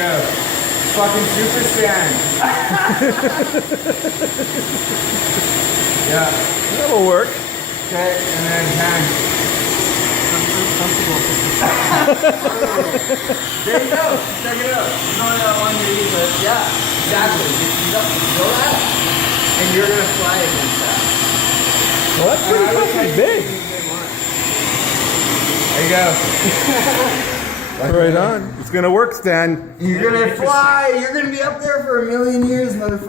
go. Fucking Super Saiyan. Yeah. That'll work. Okay, and then hang. There you go. Check it out. No, that one maybe, but yeah, exactly. You know that? And you're gonna fly against that. Well, that's pretty fucking big. There you go. Right on. It's gonna work, Stan. You're gonna fly. You're gonna be up there for a million years, motherfucker.